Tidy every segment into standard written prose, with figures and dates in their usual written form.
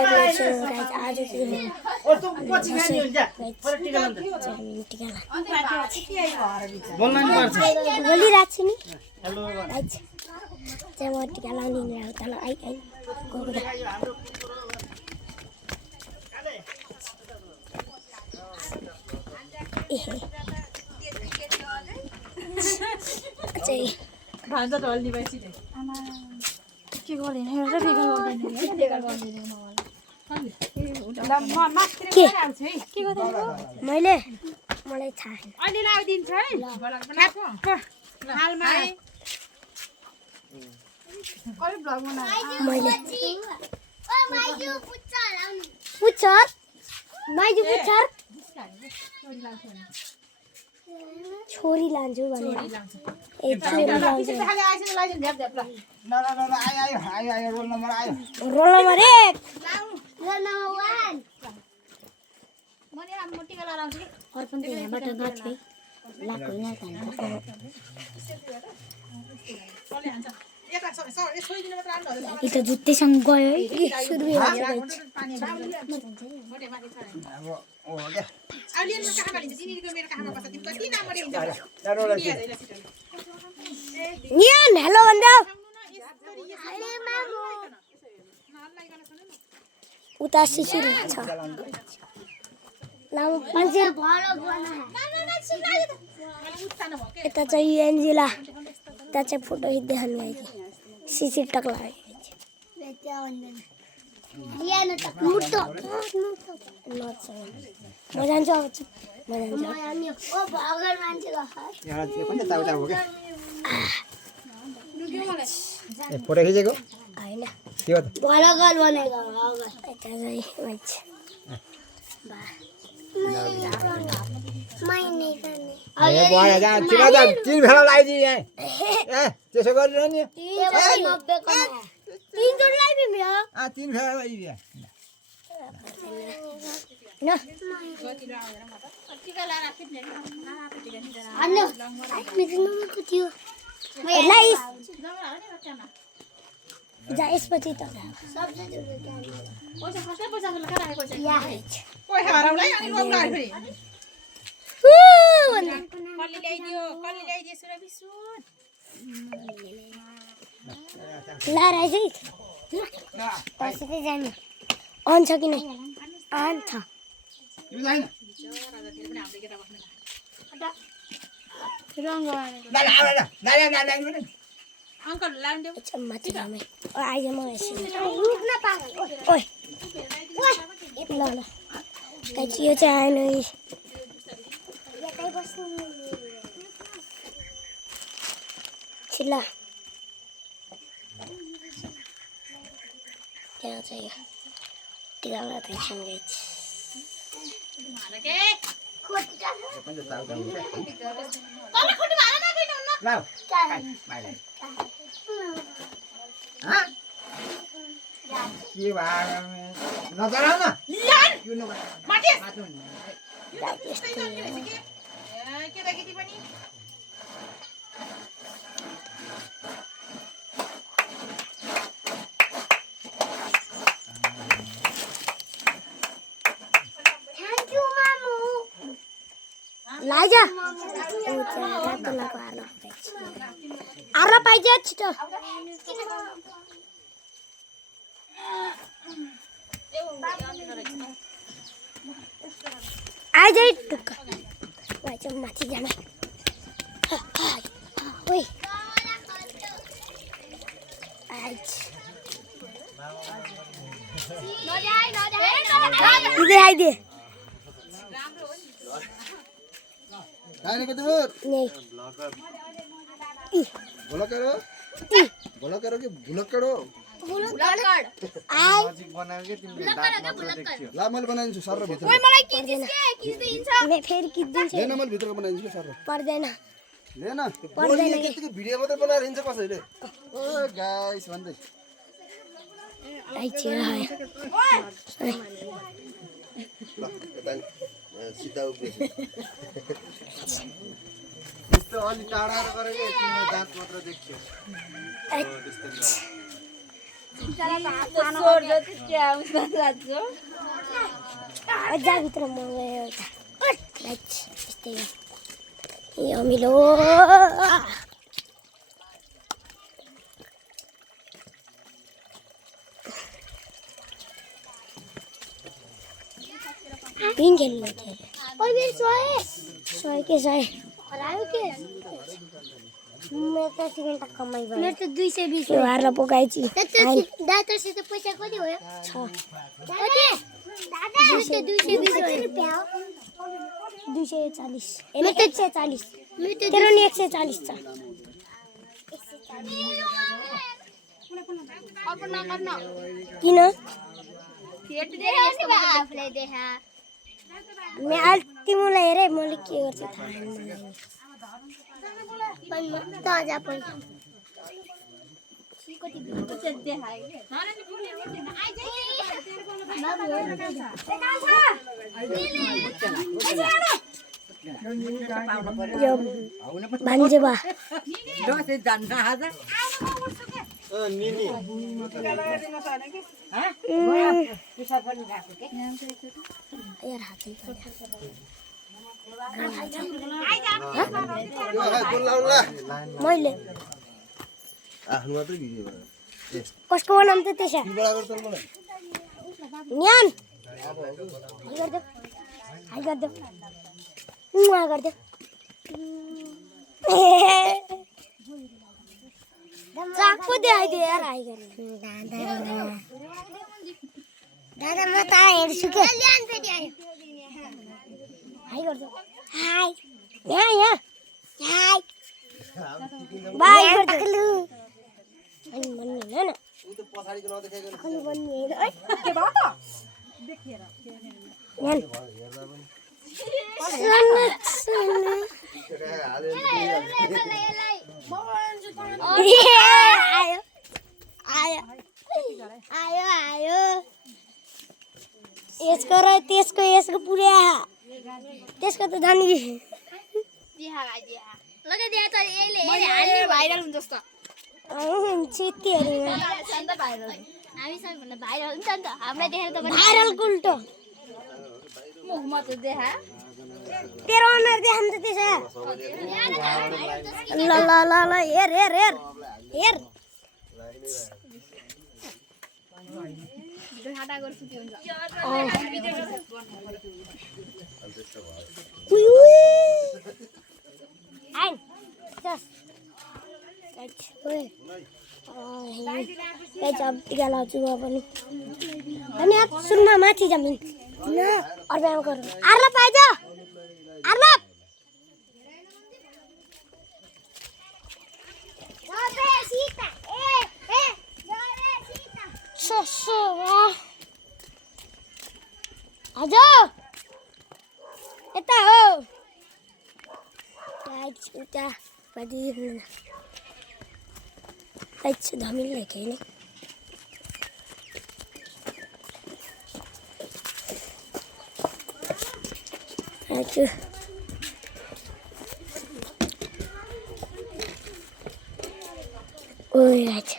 आज बोलिरहेको छु नि चाहिँ म टिका लाउने तल आइ भान्जा ढल्ने भएपछि के गर्ने मैले मलाई थाहा छैन अहिले लाइदिन्छ है हालमा मैले पुच्छर माइजू पुच्छर छोरी लान्छु भनेर ए छोरी लान्छु रोल नम्बर 1 रोल नम्बर 1 यहाँबाट नाच्दै लाको यी त जुत्तैसँग गयो है सुरु हेलो भन्दा उता शिशिर छ यता चाहिँ एन्जिला यता चाहिँ फोटो खिच्दै खानु आइज शिशिर टक्ला म जान्छु अब फोटो खिचेको होइन के हो त भलगल बनेको तीन भेला लगाइदिए ए त्यसो गरेर नि तीन भेला लगाइदिए यसपछि त अन छ कि नै अन छ अंकल लाउन देऊ माथि घामै आइज म ओइ ल ल यो चाहिँ आएन छिल्ला त्यहाँ चाहिँ टिका लगाउँदैछन् गाइस लाजा आरो पाइजे छिटो आइज टुक्का लाजा माथि जाने ओइ आइज नदे आइदे खाने को दूर नहीं ब्लॉकर की ब्लॉकर आई बनाओगे तिमीले दाँत मात्र देखियो ला मैले बनाइदिन्छु सर भित्र ओइ मलाई किस दिन्छ मैं फेरि किदिन्छु लेन मैले भित्रको बनाइदिन्छु सर पर्दैन लेन पर्दैन यतिको भिडियो मात्र बनाएर हिन्छ कसैले ओ गाइस भन्दै आइछ हाय सीधा उभिएछ यस्तो अलि टाढा गरेको तिम्रो दाँत मात्र देखियो भित्र म गयो यस्तै ए अमिलो पिङ खेल्नु थियो सय के सय मेरो त टिकट कमाइ भयो मेरो त 220 हो हारेर पकाइछि दादासित पैसा कति भयो 6 कति दादा 220 रुपैयाँ 240 मेरो त 140 तेरो नि 140 छ किन तिमीलाई हेरे मैले के गर्छु थाहा भान्जे बा मैले कसको नाम त त्यसै न्यान हाई गर्दे उहाँ गर्दे चाकु देखाइदे यार हाई गर्ने दादा म त हेर्छु के हाई गर्दे हाई यहाँ हाई बाई गर्दे अनि भन्नु हैन उ त पछाडीको नदेखेको अनि भन्नु हैन ओइ के भयो त देखेर यहाँ आयो यसको र त्यसको पुरै त्यसको त जानी भाइरल हुन्छ जस्तो भाइरल गुल्टो तेरो अनुहार देखाउँ त त्यसो ल ल ल ल हेर हेर हेर हेर टिका लाउँछु म पनि अनि सुनमा माथि जमिन अर्ब्याम गरौँ आर्ला पाइज आर्ला हजुर यता हो उता धमिल लेखेँ नि हजुर ओइ गाइस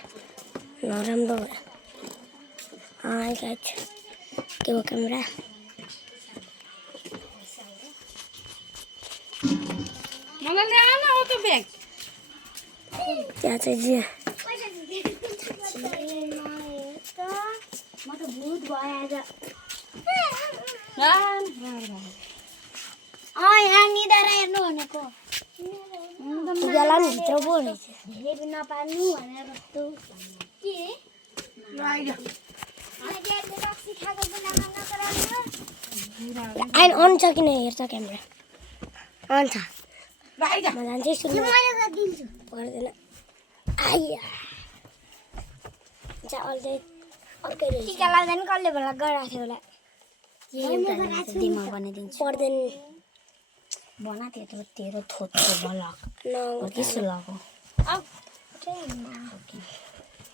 नराम्रो भयो गाइस के भयो क्यामेरा मलाई ल्याउन हो त ब्याग त्यहाँ चाहिँ जे म त भूत भयो आज यहाँ निदाएर हेर्नु भनेको गला नि भित्र पो रहेछ हेर्नु नपार्नु भनेर कस्तो के आइन अन छ किन हेर्छ क्यामेरा अन छ म जान्छु सुन्नु पर्दैन आइया टिका लाग्दैन कसले बेला गराएको थियो होला पर्दैन बना तेरो थोत्रो बलक त्यसो लगो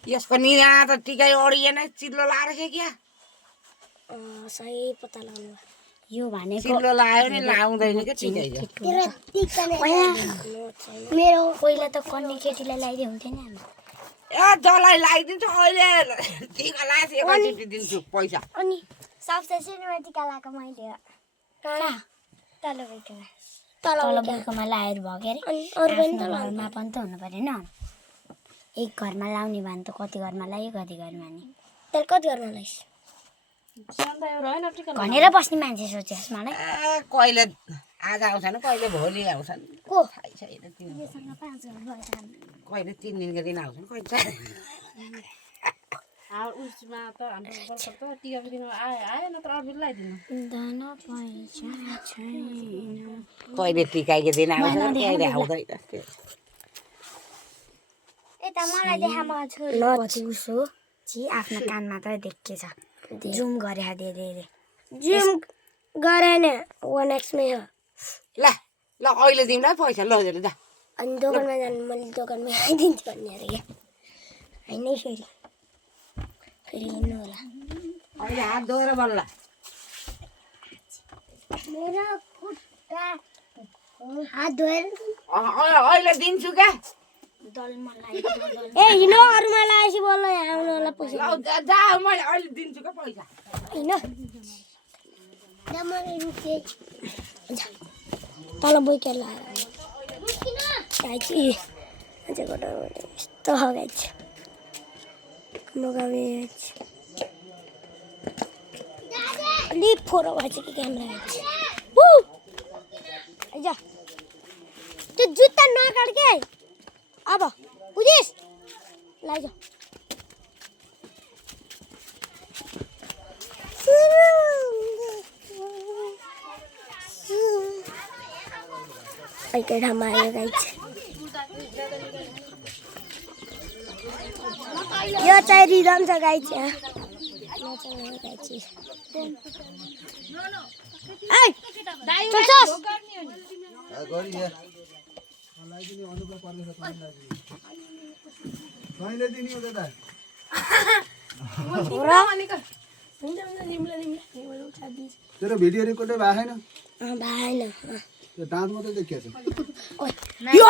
यसको निरा त टिकाइ ओडिएन चिल्लो लाएर छ क्या सही पत्ता लगाउनु यो भनेको चिल्लो लायो नि लाउँदैन के टिकाइ मेरो पहिला त कन्नी केटीलाई लगाइदिए हुन्थ्यो नि हामी ए जसलाई लगाइदिन्छु अहिले टिका लास एकैचोटि दिन्छु पैसा अनि सबसे सुरुमा टिका लगाएको मैले कहाँ तल बैठेमा तल बैठेमा लाएर भयो के अरे अरू पनि त घरमा पनि त हुनु परेन एक घरमा लाउने भने त कति घरमा लाग्यो कति घरमा नि तर कति घरमा लाइस भनेर बस्ने मान्छे सोचेस् मलाई ए कहिले आज आउँछन् कहिले भोलि आउँछन् को थाहै छैन कहिले 3 दिनको दिन आउँछन् कहिले उसमा त हाम्रो वर्षक त टिकाको दिन आयो नत्र अरू बेला लगाइदिनु कहिले टिकाको दिन आउँछ कहिले आउँदैन यता मलाई देखामा छु उसो छि आफ्नो कानमा त देखेछ जुम गरे दे जुम गरे न 1x मै हो ल ल अहिले दिउँला पैसा ल जा अनि दोकानमा जानु मैले दोकानमै आइदिन्छु भन्ने अरे के हैन फेरि हिँड्नु होला अहिले हात धोएर बल्ल मेरो खुट्टा हात धोएर अहिले दिन्छु क्या ए हिँड्नु अरूमा लगाएपछि बल्ल यहाँ आउनु होला पैसा जा मैले अहिले दिन्छु क्या पैसा हैन तल बोकेर लगाएर गाइची अझै गोटाबाट यस्तो हो गाइची मगाउने अलिक फोरो भएछ कि क्यामेरा गाइची आइज त्यो जुत्ता नकाट के अब बुझिस् लैज एकै ठाउँमा आयो गाइची यो चाहिँ रिदम छ गाइची तेरो भिडियो रेकर्डै भएको छैन भएन त्यो डान्स मात्रै देखिएको छ यो